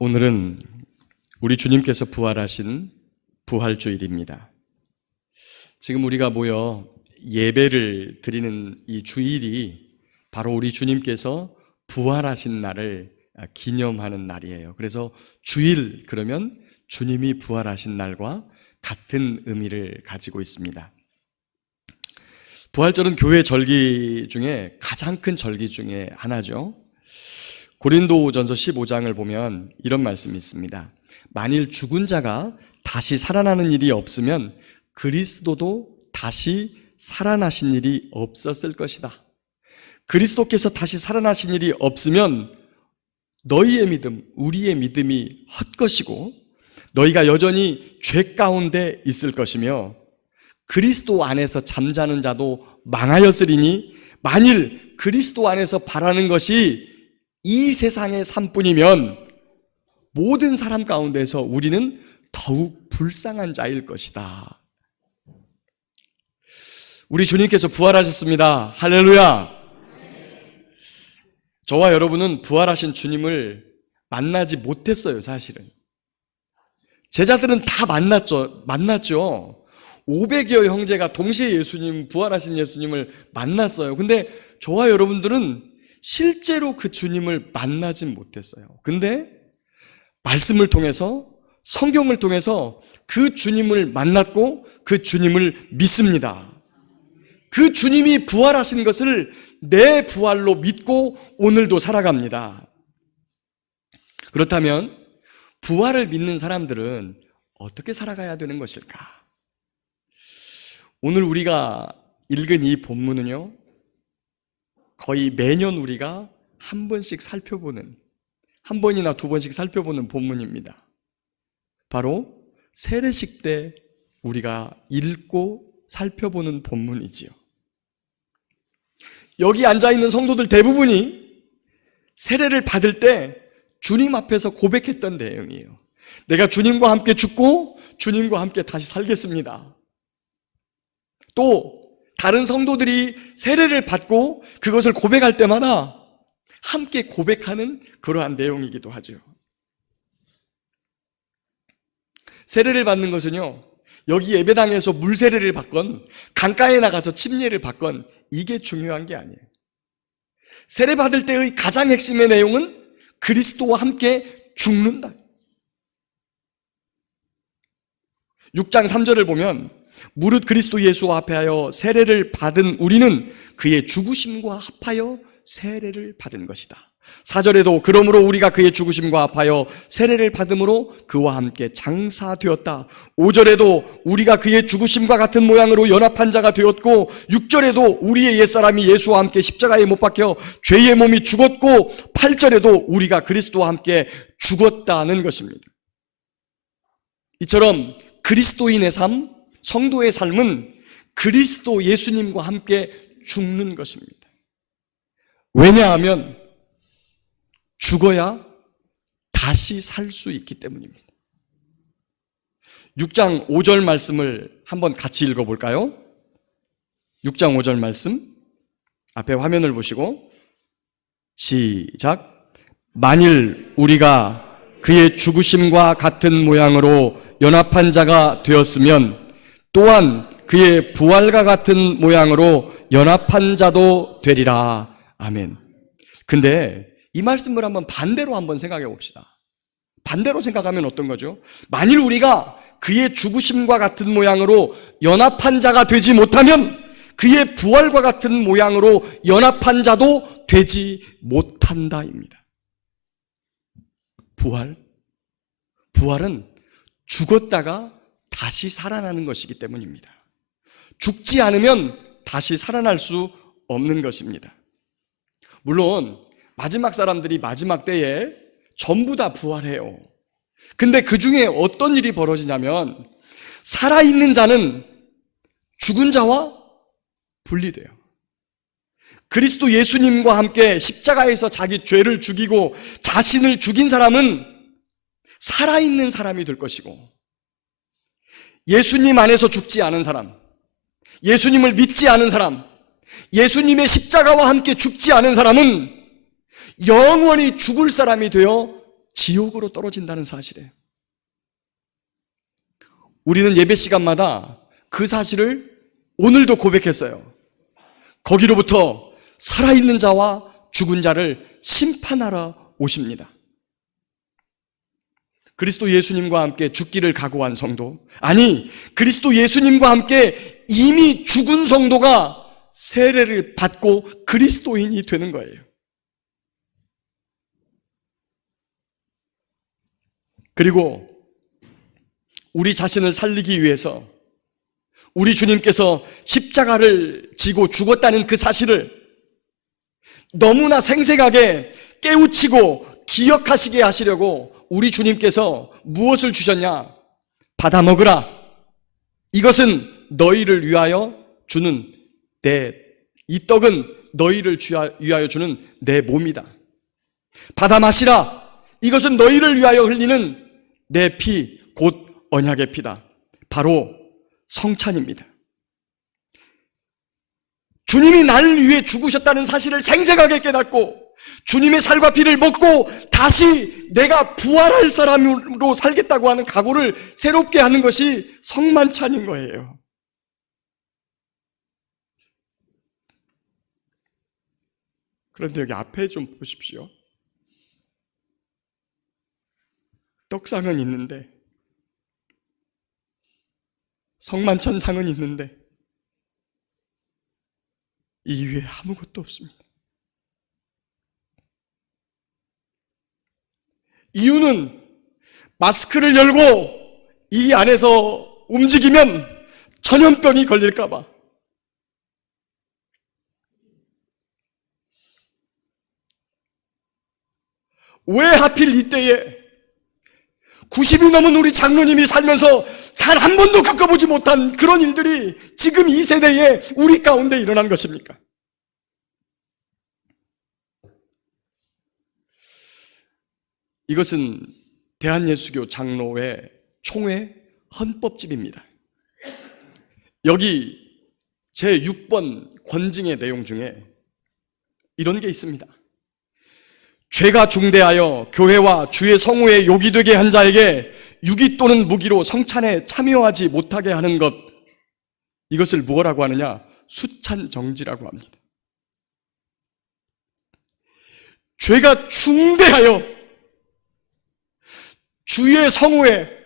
오늘은 우리 주님께서 부활하신 부활주일입니다. 지금 우리가 모여 예배를 드리는 이 주일이 바로 우리 주님께서 부활하신 날을 기념하는 날이에요. 그래서 주일 그러면 주님이 부활하신 날과 같은 의미를 가지고 있습니다. 부활절은 교회 절기 중에 가장 큰 절기 중에 하나죠. 고린도전서 15장을 보면 이런 말씀이 있습니다. 만일 죽은 자가 다시 살아나는 일이 없으면 그리스도도 다시 살아나신 일이 없었을 것이다. 그리스도께서 다시 살아나신 일이 없으면 너희의 믿음, 우리의 믿음이 헛것이고 너희가 여전히 죄 가운데 있을 것이며 그리스도 안에서 잠자는 자도 망하였으리니 만일 그리스도 안에서 바라는 것이 이 세상의 삶뿐이면 모든 사람 가운데서 우리는 더욱 불쌍한 자일 것이다. 우리 주님께서 부활하셨습니다. 할렐루야. 저와 여러분은 부활하신 주님을 만나지 못했어요. 사실은 제자들은 다 만났죠. 500여 형제가 동시에 부활하신 예수님을 만났어요. 근데 저와 여러분들은 실제로 그 주님을 만나진 못했어요. 근데 말씀을 통해서, 성경을 통해서 그 주님을 만났고 그 주님을 믿습니다. 그 주님이 부활하신 것을 내 부활로 믿고 오늘도 살아갑니다. 그렇다면 부활을 믿는 사람들은 어떻게 살아가야 되는 것일까? 오늘 우리가 읽은 이 본문은요, 거의 매년 우리가 한 번씩 살펴보는, 한 번이나 두 번씩 살펴보는 본문입니다. 바로 세례식 때 우리가 읽고 살펴보는 본문이지요. 여기 앉아있는 성도들 대부분이 세례를 받을 때 주님 앞에서 고백했던 내용이에요. 내가 주님과 함께 죽고 주님과 함께 다시 살겠습니다. 또 다른 성도들이 세례를 받고 그것을 고백할 때마다 함께 고백하는 그러한 내용이기도 하죠. 세례를 받는 것은요, 여기 예배당에서 물세례를 받건 강가에 나가서 침례를 받건 이게 중요한 게 아니에요. 세례 받을 때의 가장 핵심의 내용은 그리스도와 함께 죽는다. 6장 3절을 보면 무릇 그리스도 예수와 합하여 세례를 받은 우리는 그의 죽으심과 합하여 세례를 받은 것이다. 4절에도 그러므로 우리가 그의 죽으심과 합하여 세례를 받음으로 그와 함께 장사되었다. 5절에도 우리가 그의 죽으심과 같은 모양으로 연합한 자가 되었고 6절에도 우리의 옛사람이 예수와 함께 십자가에 못 박혀 죄의 몸이 죽었고 8절에도 우리가 그리스도와 함께 죽었다는 것입니다. 이처럼 그리스도인의 삶, 성도의 삶은 그리스도 예수님과 함께 죽는 것입니다. 왜냐하면 죽어야 다시 살 수 있기 때문입니다. 6장 5절 말씀을 한번 같이 읽어볼까요? 6장 5절 말씀 앞에 화면을 보시고 시작. 만일 우리가 그의 죽으심과 같은 모양으로 연합한 자가 되었으면 또한 그의 부활과 같은 모양으로 연합한 자도 되리라. 아멘. 근데 이 말씀을 반대로 한번 생각해 봅시다. 반대로 생각하면 어떤 거죠? 만일 우리가 그의 죽으심과 같은 모양으로 연합한 자가 되지 못하면 그의 부활과 같은 모양으로 연합한 자도 되지 못한다입니다. 부활은 죽었다가 다시 살아나는 것이기 때문입니다. 죽지 않으면 다시 살아날 수 없는 것입니다. 물론 마지막 사람들이 마지막 때에 전부 다 부활해요. 근데 그 중에 어떤 일이 벌어지냐면 살아있는 자는 죽은 자와 분리돼요. 그리스도 예수님과 함께 십자가에서 자기 죄를 죽이고 자신을 죽인 사람은 살아있는 사람이 될 것이고 예수님 안에서 죽지 않은 사람, 예수님을 믿지 않은 사람, 예수님의 십자가와 함께 죽지 않은 사람은 영원히 죽을 사람이 되어 지옥으로 떨어진다는 사실이에요. 우리는 예배 시간마다 그 사실을 오늘도 고백했어요. 거기로부터 살아있는 자와 죽은 자를 심판하러 오십니다. 그리스도 예수님과 함께 죽기를 각오한 성도, 아니 그리스도 예수님과 함께 이미 죽은 성도가 세례를 받고 그리스도인이 되는 거예요. 그리고 우리 자신을 살리기 위해서 우리 주님께서 십자가를 지고 죽었다는 그 사실을 너무나 생생하게 깨우치고 기억하시게 하시려고 우리 주님께서 무엇을 주셨냐? 받아 먹으라. 이것은 너희를 위하여 주는 이 떡은 너희를 위하여 주는 내 몸이다. 받아 마시라. 이것은 너희를 위하여 흘리는 내 피, 곧 언약의 피다. 바로 성찬입니다. 주님이 나를 위해 죽으셨다는 사실을 생생하게 깨닫고 주님의 살과 피를 먹고 다시 내가 부활할 사람으로 살겠다고 하는 각오를 새롭게 하는 것이 성만찬인 거예요. 그런데 여기 앞에 좀 보십시오. 떡상은 있는데, 성만찬상은 있는데 이 위에 아무것도 없습니다. 이유는 마스크를 열고 이 안에서 움직이면 전염병이 걸릴까 봐. 왜 하필 이때에 90이 넘은 우리 장로님이 살면서 단 한 번도 겪어보지 못한 그런 일들이 지금 이 세대에 우리 가운데 일어난 것입니까? 이것은 대한예수교 장로회 총회 헌법집입니다. 여기 제6번 권징의 내용 중에 이런 게 있습니다. 죄가 중대하여 교회와 주의 성후에 욕이 되게 한 자에게 유기 또는 무기로 성찬에 참여하지 못하게 하는 것, 이것을 무엇라고 하느냐? 수찬정지라고 합니다. 죄가 중대하여 주의 성후에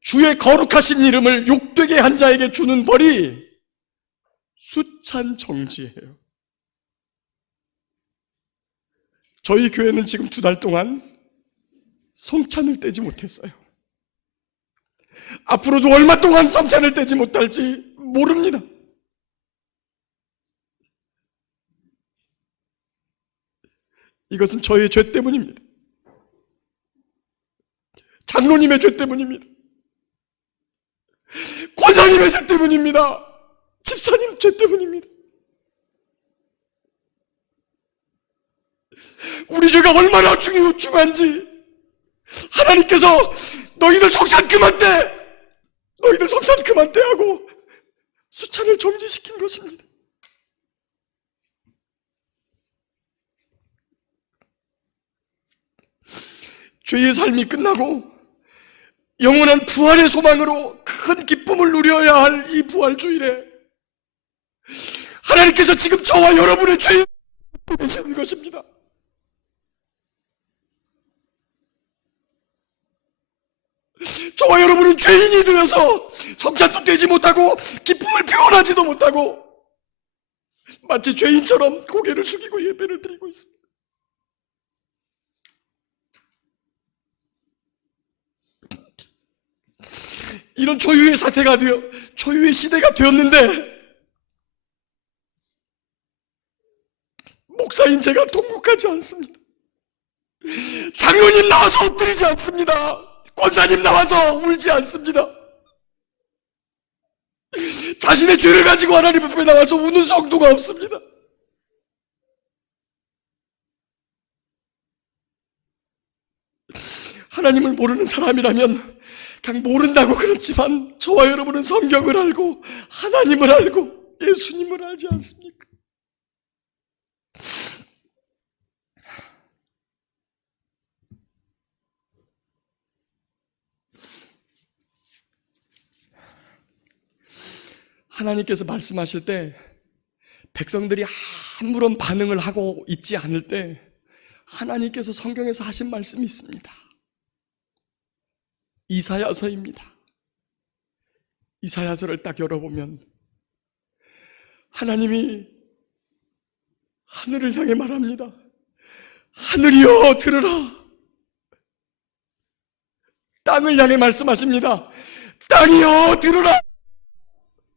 주의 거룩하신 이름을 욕되게 한 자에게 주는 벌이 수찬정지예요. 저희 교회는 지금 2달 동안 성찬을 떼지 못했어요. 앞으로도 얼마 동안 성찬을 떼지 못할지 모릅니다. 이것은 저의 죄 때문입니다. 장로님의 죄 때문입니다. 권사님의 죄 때문입니다. 집사님 죄 때문입니다. 우리 죄가 얼마나 중요한지 하나님께서 너희들 성찬 그만 떼! 너희들 성찬 그만 떼! 하고 수찬을 정지시킨 것입니다. 죄의 삶이 끝나고 영원한 부활의 소망으로 큰 기쁨을 누려야 할 이 부활주일에 하나님께서 지금 저와 여러분의 죄를 갖고 계시는 것입니다. 저와 여러분은 죄인이 되어서 성찬도 떼지 못하고 기쁨을 표현하지도 못하고 마치 죄인처럼 고개를 숙이고 예배를 드리고 있습니다. 이런 초유의 사태가 되어 초유의 시대가 되었는데 목사인 제가 통곡하지 않습니다. 장로님 나와서 엎드리지 않습니다. 권사님 나와서 울지 않습니다. 자신의 죄를 가지고 하나님 앞에 나와서 우는 성도가 없습니다. 하나님을 모르는 사람이라면 그냥 모른다고 그렇지만 저와 여러분은 성경을 알고 하나님을 알고 예수님을 알지 않습니까? 하나님께서 말씀하실 때 백성들이 아무런 반응을 하고 있지 않을 때 하나님께서 성경에서 하신 말씀이 있습니다. 이사야서입니다. 이사야서를 딱 열어보면 하나님이 하늘을 향해 말합니다. 하늘이여 들으라. 땅을 향해 말씀하십니다. 땅이여 들으라.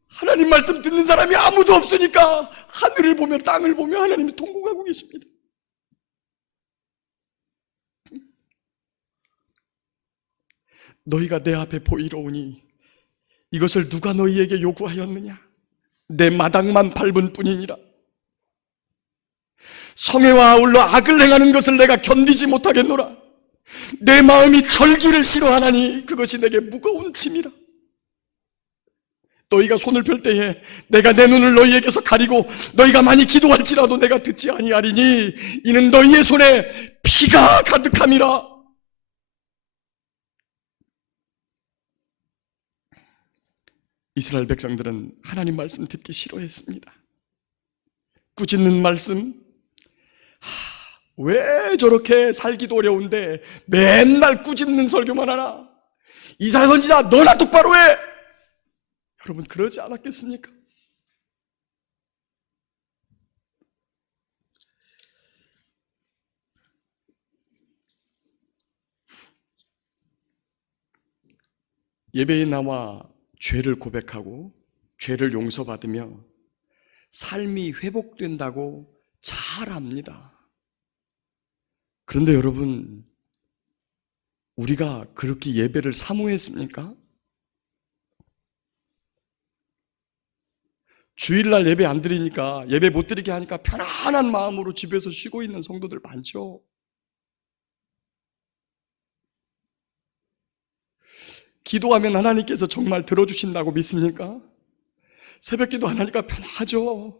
하나님 말씀 듣는 사람이 아무도 없으니까 하늘을 보며 땅을 보며 하나님이 통곡하고 계십니다. 너희가 내 앞에 보이러 오니 이것을 누가 너희에게 요구하였느냐? 내 마당만 밟은 뿐이니라. 성애와 아울러 악을 행하는 것을 내가 견디지 못하겠노라. 내 마음이 절기를 싫어하나니 그것이 내게 무거운 짐이라. 너희가 손을 펼 때에 내가 내 눈을 너희에게서 가리고 너희가 많이 기도할지라도 내가 듣지 아니하리니 이는 너희의 손에 피가 가득함이라. 이스라엘 백성들은 하나님 말씀 듣기 싫어했습니다. 꾸짖는 말씀, 왜 저렇게 살기도 어려운데 맨날 꾸짖는 설교만 하나? 이사야 선지자 너나 똑바로 해! 여러분 그러지 않았겠습니까? 예배에 나와 죄를 고백하고 죄를 용서받으며 삶이 회복된다고 잘 압니다. 그런데 여러분, 우리가 그렇게 예배를 사모했습니까? 주일날 예배 안 드리니까, 예배 못 드리게 하니까 편안한 마음으로 집에서 쉬고 있는 성도들 많죠. 기도하면 하나님께서 정말 들어주신다고 믿습니까? 새벽 기도 안 하니까 편하죠.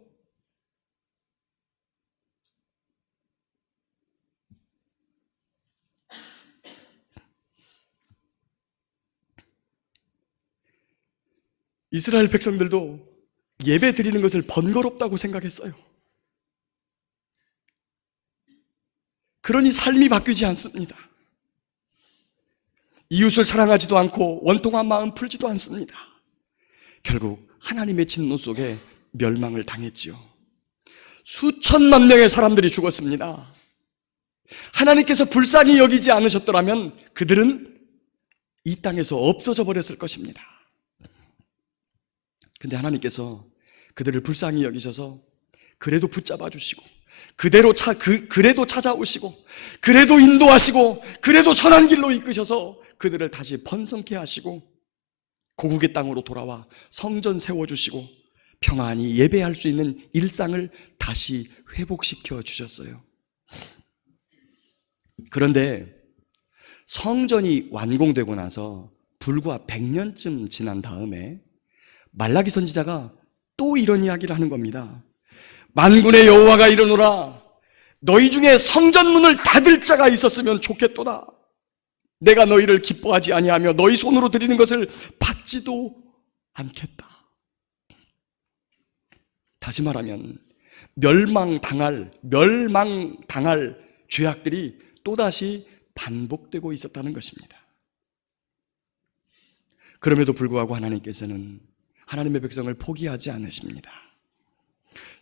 이스라엘 백성들도 예배 드리는 것을 번거롭다고 생각했어요. 그러니 삶이 바뀌지 않습니다. 이웃을 사랑하지도 않고 원통한 마음 풀지도 않습니다. 결국 하나님의 진노 속에 멸망을 당했지요. 수천만 명의 사람들이 죽었습니다. 하나님께서 불쌍히 여기지 않으셨더라면 그들은 이 땅에서 없어져 버렸을 것입니다. 근데 하나님께서 그들을 불쌍히 여기셔서 그래도 붙잡아 주시고 그래도 찾아오시고 그래도 인도하시고 그래도 선한 길로 이끄셔서 그들을 다시 번성케 하시고 고국의 땅으로 돌아와 성전 세워주시고 평안히 예배할 수 있는 일상을 다시 회복시켜 주셨어요. 그런데 성전이 완공되고 나서 불과 100년쯤 지난 다음에 말라기 선지자가 또 이런 이야기를 하는 겁니다. 만군의 여호와가 이르노라 너희 중에 성전문을 닫을 자가 있었으면 좋겠도다. 내가 너희를 기뻐하지 아니하며 너희 손으로 드리는 것을 받지도 않겠다. 다시 말하면 멸망당할 죄악들이 또다시 반복되고 있었다는 것입니다. 그럼에도 불구하고 하나님께서는 하나님의 백성을 포기하지 않으십니다.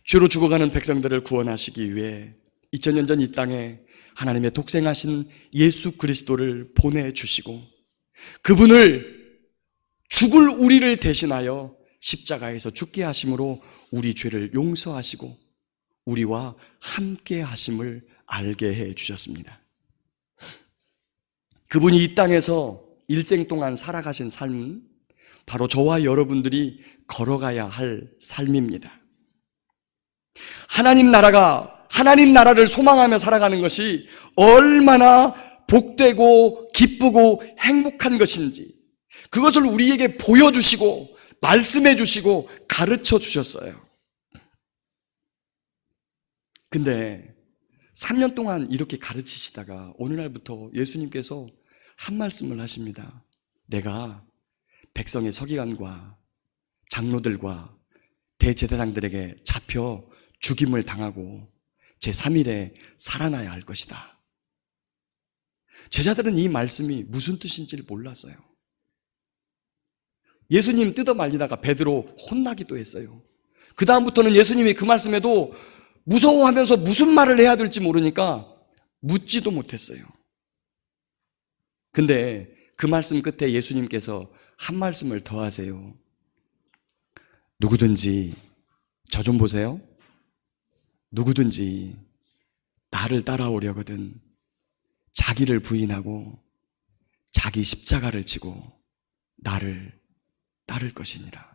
죄로 죽어가는 백성들을 구원하시기 위해 2000년 전 이 땅에 하나님의 독생하신 예수 그리스도를 보내주시고 그분을 죽을 우리를 대신하여 십자가에서 죽게 하심으로 우리 죄를 용서하시고 우리와 함께 하심을 알게 해 주셨습니다. 그분이 이 땅에서 일생 동안 살아가신 삶은 바로 저와 여러분들이 걸어가야 할 삶입니다. 하나님 나라를 소망하며 살아가는 것이 얼마나 복되고 기쁘고 행복한 것인지 그것을 우리에게 보여주시고 말씀해 주시고 가르쳐 주셨어요. 근데 3년 동안 이렇게 가르치시다가 어느 날부터 예수님께서 한 말씀을 하십니다. 내가 백성의 서기관과 장로들과 대제사장들에게 잡혀 죽임을 당하고 제3일에 살아나야 할 것이다. 제자들은 이 말씀이 무슨 뜻인지를 몰랐어요. 예수님 뜯어 말리다가 베드로 혼나기도 했어요. 그 다음부터는 예수님이 그 말씀에도 무서워하면서 무슨 말을 해야 될지 모르니까 묻지도 못했어요. 근데 그 말씀 끝에 예수님께서 한 말씀을 더 하세요. 누구든지, 저 좀 보세요. 누구든지 나를 따라오려거든 자기를 부인하고 자기 십자가를 지고 나를 따를 것이니라.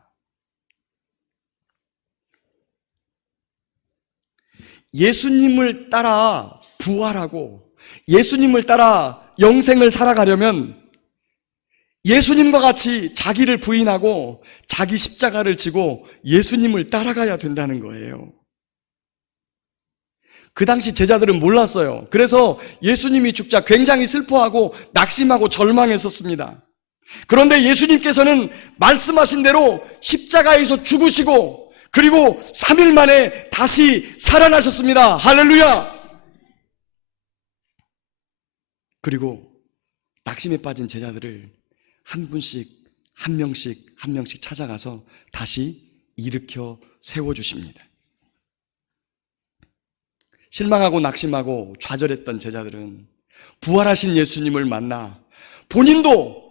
예수님을 따라 부활하고 예수님을 따라 영생을 살아가려면 예수님과 같이 자기를 부인하고 자기 십자가를 지고 예수님을 따라가야 된다는 거예요. 그 당시 제자들은 몰랐어요. 그래서 예수님이 죽자 굉장히 슬퍼하고 낙심하고 절망했었습니다. 그런데 예수님께서는 말씀하신 대로 십자가에서 죽으시고 그리고 3일 만에 다시 살아나셨습니다. 할렐루야! 그리고 낙심에 빠진 제자들을 한 분씩 한 명씩 찾아가서 다시 일으켜 세워주십니다. 실망하고 낙심하고 좌절했던 제자들은 부활하신 예수님을 만나 본인도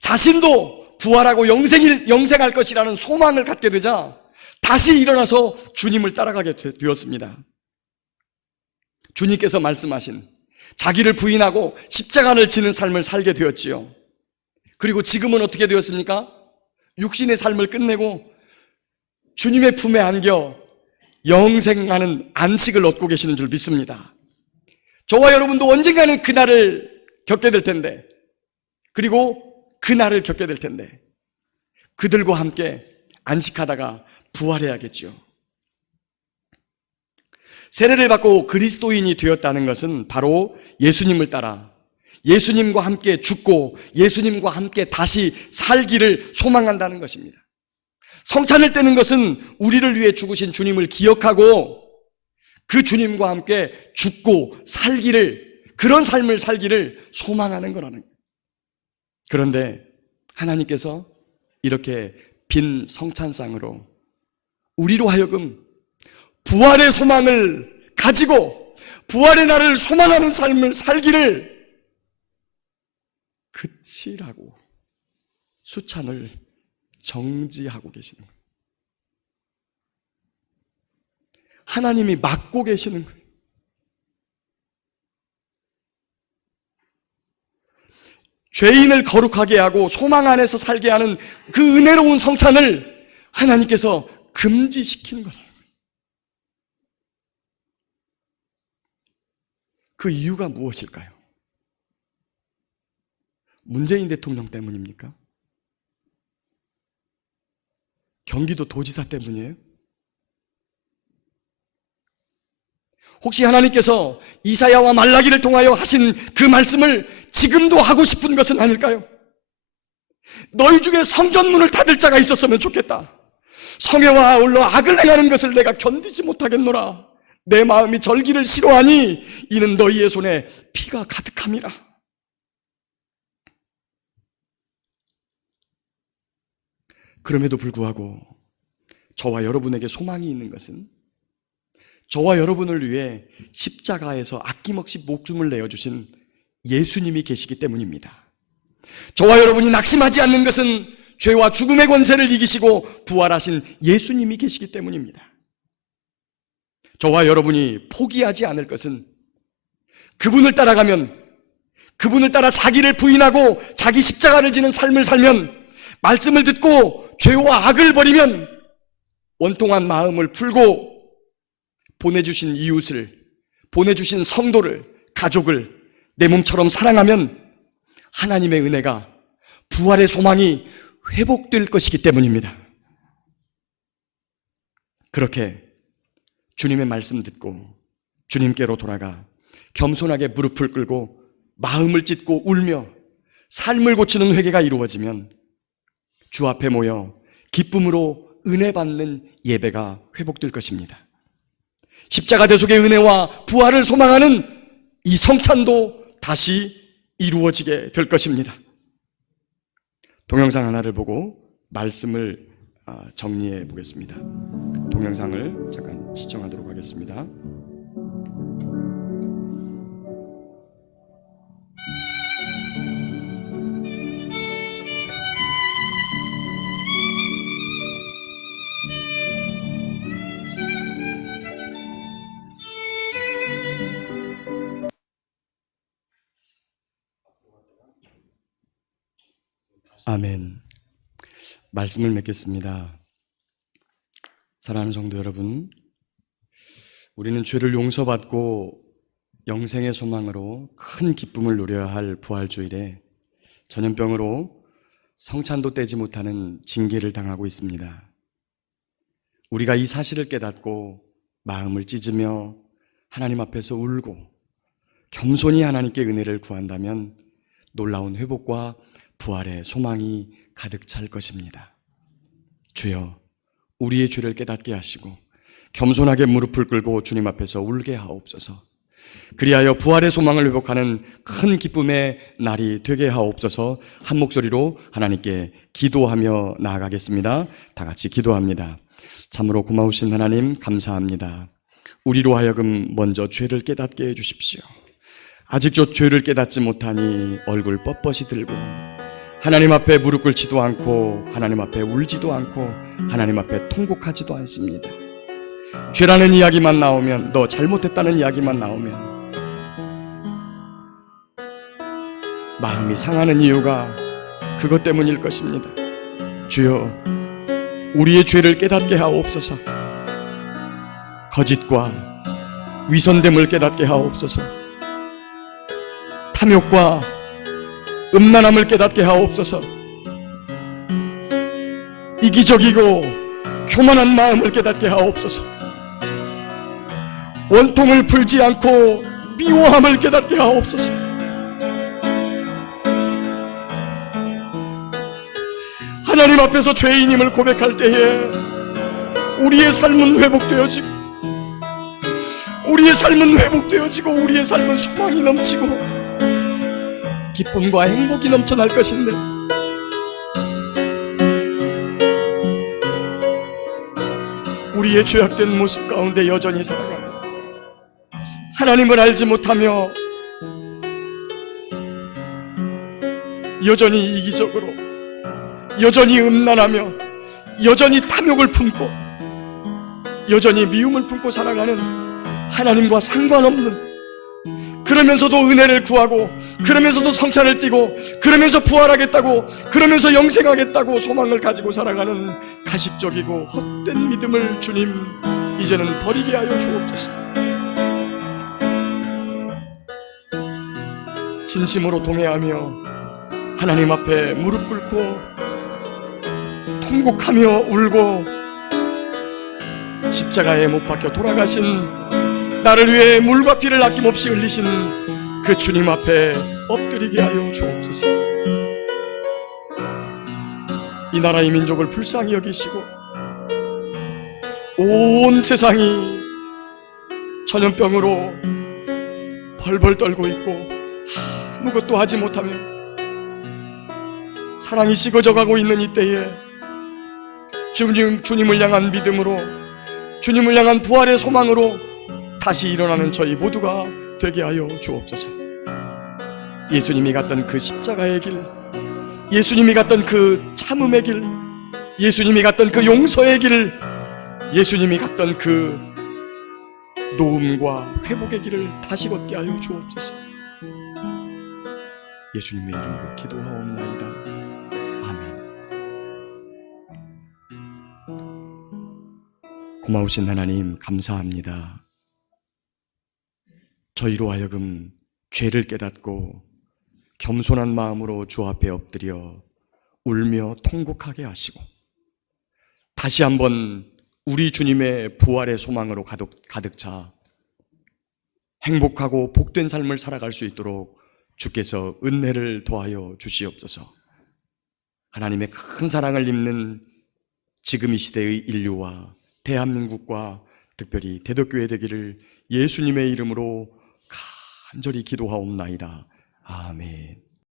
자신도 부활하고 영생할 것이라는 소망을 갖게 되자 다시 일어나서 주님을 따라가게 되었습니다. 주님께서 말씀하신 자기를 부인하고 십자가를 지는 삶을 살게 되었지요. 그리고 지금은 어떻게 되었습니까? 육신의 삶을 끝내고 주님의 품에 안겨 영생하는 안식을 얻고 계시는 줄 믿습니다. 저와 여러분도 언젠가는 그날을 겪게 될 텐데, 그리고 그날을 겪게 될 텐데 그들과 함께 안식하다가 부활해야겠죠. 세례를 받고 그리스도인이 되었다는 것은 바로 예수님을 따라 예수님과 함께 죽고 예수님과 함께 다시 살기를 소망한다는 것입니다. 성찬을 떼는 것은 우리를 위해 죽으신 주님을 기억하고 그 주님과 함께 죽고 살기를, 그런 삶을 살기를 소망하는 거라는 거예요. 그런데 하나님께서 이렇게 빈 성찬상으로 우리로 하여금 부활의 소망을 가지고 부활의 날을 소망하는 삶을 살기를 그치라고 수찬을 정지하고 계시는 거예요. 하나님이 막고 계시는 거예요. 죄인을 거룩하게 하고 소망 안에서 살게 하는 그 은혜로운 성찬을 하나님께서 금지시키는 거죠. 그 이유가 무엇일까요? 문재인 대통령 때문입니까? 경기도 도지사 때문이에요? 혹시 하나님께서 이사야와 말라기를 통하여 하신 그 말씀을 지금도 하고 싶은 것은 아닐까요? 너희 중에 성전문을 닫을 자가 있었으면 좋겠다. 성회와 아울러 악을 행하는 것을 내가 견디지 못하겠노라. 내 마음이 절기를 싫어하니 이는 너희의 손에 피가 가득함이라. 그럼에도 불구하고 저와 여러분에게 소망이 있는 것은 저와 여러분을 위해 십자가에서 아낌없이 목숨을 내어주신 예수님이 계시기 때문입니다. 저와 여러분이 낙심하지 않는 것은 죄와 죽음의 권세를 이기시고 부활하신 예수님이 계시기 때문입니다. 저와 여러분이 포기하지 않을 것은 그분을 따라가면, 그분을 따라 자기를 부인하고 자기 십자가를 지는 삶을 살면, 말씀을 듣고 죄와 악을 버리면, 원통한 마음을 풀고 보내주신 이웃을, 보내주신 성도를, 가족을 내 몸처럼 사랑하면 하나님의 은혜가, 부활의 소망이 회복될 것이기 때문입니다. 그렇게 주님의 말씀 듣고 주님께로 돌아가 겸손하게 무릎을 꿇고 마음을 찢고 울며 삶을 고치는 회개가 이루어지면 주 앞에 모여 기쁨으로 은혜 받는 예배가 회복될 것입니다. 십자가 대속의 은혜와 부활을 소망하는 이 성찬도 다시 이루어지게 될 것입니다. 동영상 하나를 보고 말씀을 정리해 보겠습니다. 동영상을 잠깐 시청하도록 하겠습니다. 아멘. 말씀을 맺겠습니다. 사랑하는 성도 여러분, 우리는 죄를 용서받고 영생의 소망으로 큰 기쁨을 누려야 할 부활주일에 전염병으로 성찬도 떼지 못하는 징계를 당하고 있습니다. 우리가 이 사실을 깨닫고 마음을 찢으며 하나님 앞에서 울고 겸손히 하나님께 은혜를 구한다면 놀라운 회복과 부활의 소망이 가득 찰 것입니다. 주여, 우리의 죄를 깨닫게 하시고 겸손하게 무릎을 꿇고 주님 앞에서 울게 하옵소서. 그리하여 부활의 소망을 회복하는 큰 기쁨의 날이 되게 하옵소서. 한 목소리로 하나님께 기도하며 나아가겠습니다. 다 같이 기도합니다. 참으로 고마우신 하나님, 감사합니다. 우리로 하여금 먼저 죄를 깨닫게 해주십시오. 아직 저 죄를 깨닫지 못하니 얼굴 뻣뻣이 들고 하나님 앞에 무릎 꿇지도 않고 하나님 앞에 울지도 않고 하나님 앞에 통곡하지도 않습니다. 죄라는 이야기만 나오면, 너 잘못했다는 이야기만 나오면 마음이 상하는 이유가 그것 때문일 것입니다. 주여, 우리의 죄를 깨닫게 하옵소서. 거짓과 위선됨을 깨닫게 하옵소서. 탐욕과 음란함을 깨닫게 하옵소서. 이기적이고 교만한 마음을 깨닫게 하옵소서. 원통을 풀지 않고 미워함을 깨닫게 하옵소서. 하나님 앞에서 죄인임을 고백할 때에 우리의 삶은 회복되어지고 우리의 삶은 소망이 넘치고 기쁨과 행복이 넘쳐날 것인데, 우리의 죄악된 모습 가운데 여전히 살아가고 하나님을 알지 못하며 여전히 이기적으로, 여전히 음란하며, 여전히 탐욕을 품고, 여전히 미움을 품고 살아가는 하나님과 상관없는, 그러면서도 은혜를 구하고, 그러면서도 성찬을 띠고, 그러면서 부활하겠다고, 그러면서 영생하겠다고 소망을 가지고 살아가는 가식적이고 헛된 믿음을 주님 이제는 버리게 하여 주옵소서. 진심으로 동의하며 하나님 앞에 무릎 꿇고 통곡하며 울고 십자가에 못 박혀 돌아가신, 나를 위해 물과 피를 아낌없이 흘리신 그 주님 앞에 엎드리게 하여 주옵소서. 이 나라의 민족을 불쌍히 여기시고 온 세상이 전염병으로 벌벌 떨고 있고 아무것도 하지 못하며 사랑이 식어져가고 있는 이때에 주님을 향한 믿음으로, 주님을 향한 부활의 소망으로 다시 일어나는 저희 모두가 되게 하여 주옵소서. 예수님이 갔던 그 십자가의 길, 예수님이 갔던 그 참음의 길, 예수님이 갔던 그 용서의 길, 예수님이 갔던 그 노음과 회복의 길을 다시 걷게 하여 주옵소서. 예수님의 이름으로 기도하옵나이다. 아멘. 고마우신 하나님, 감사합니다. 저희로 하여금 죄를 깨닫고 겸손한 마음으로 주 앞에 엎드려 울며 통곡하게 하시고 다시 한번 우리 주님의 부활의 소망으로 가득 차 행복하고 복된 삶을 살아갈 수 있도록 주께서 은혜를 더하여 주시옵소서. 하나님의 큰 사랑을 입는 지금 이 시대의 인류와 대한민국과 특별히 대덕교회 되기를 예수님의 이름으로 간절히 기도하옵나이다. 아멘.